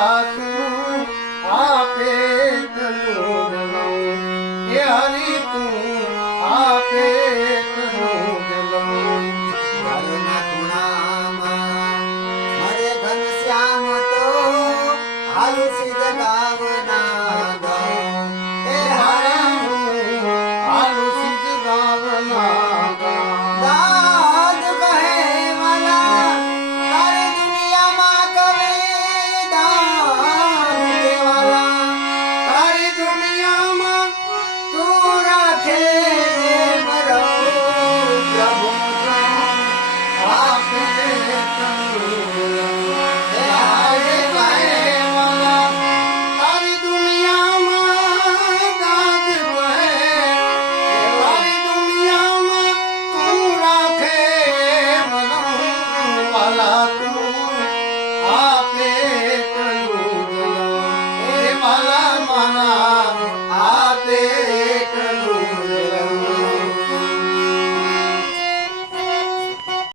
તું આપે તનું જલમ એ હરી તું આપે તનું જલમ ઘરના ખૂણામાં મરે ઘનશ્યામ તો હાલું સી જગા